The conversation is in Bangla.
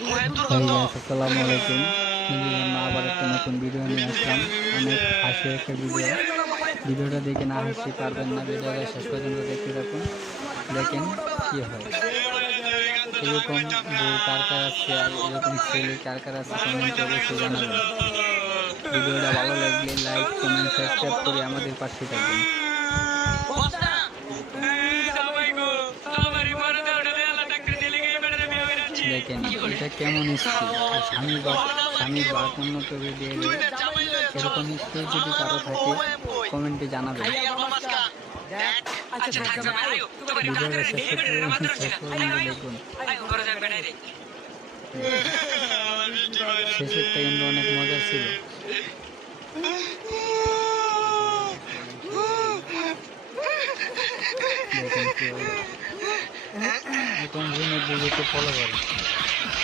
আসসালামু আলাইকুম। আবার একটা নতুন ভিডিও নিয়ে আসলাম। অনেক হাসি একটা ভিডিও। ভিডিওটা দেখে না হাসতে পারবেন না, ভিডিওটা শেষ পর্যন্ত দেখতে থাকুন। দেখেন কি হয়। এরকম বউ কার কার আছে আর এরকম ছেলে কার কার আছে কমেন্টে অবশ্যই জানাবেন। ভিডিওটা ভালো লাগলে লাইক কমেন্ট সাবস্ক্রাইব করে আমাদের পাশে থাকবেন। দেখেন এটা কেমন স্ত্রী, স্বামীর বাপ উন্নত করে দিয়ে এরকম স্ত্রী যদি কারো থাকে কমেন্টে জানাবেন। ভিডিওটা শেষ পর্যন্ত দেখুন। শেষেরটা কিন্তু অনেক মজা ছিল। দেখেন কি এরকম ভিডিও ফলো করেন।